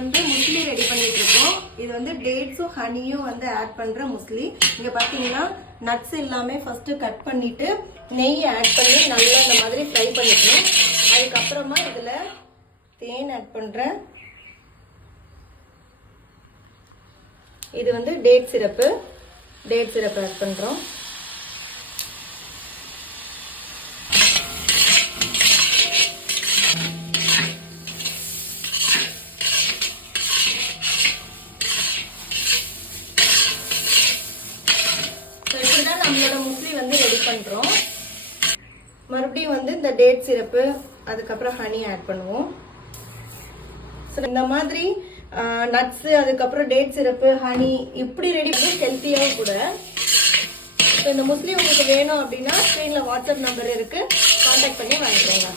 வந்து muesli ready பண்ணிட்டு இருக்கோம். இது வந்து டேட்ஸும் ஹனியும் வந்து ஆட் பண்ற முஸ்லி. இங்க பாத்தீங்கன்னா நட்ஸ் எல்லாமே ஃபர்ஸ்ட் கட் பண்ணிட்டு நெய் ஆட் பண்ணி நல்லா இந்த மாதிரி ஃப்ரை பண்ணிக்கணும். அதுக்கப்புறமா இதுல தேன் ஆட் பண்றேன். இது வந்து டேட் சிரப்பு ஆட் பண்றோம். நம்மளோட முஸ்லி வந்து ரெடி பண்றோம். மறுபடியும் வந்து இந்த டேட் சிரப்பு அதுக்கப்புறம் ஹனி ஆட் பண்ணுவோம். இந்த மாதிரி நட்ஸ் அதுக்கப்புறம் டேட் சிரப்பு ஹனி இப்படி ரெடி பண்ணி ஹெல்த்தியாகவும் கூட. இந்த முஸ்லி உங்களுக்கு வேணும் அப்படின்னா ஸ்க்ரீன்ல வாட்ஸ்அப் நம்பர் இருக்கு, கான்டாக்ட் பண்ணி வாங்கிக்கோங்க.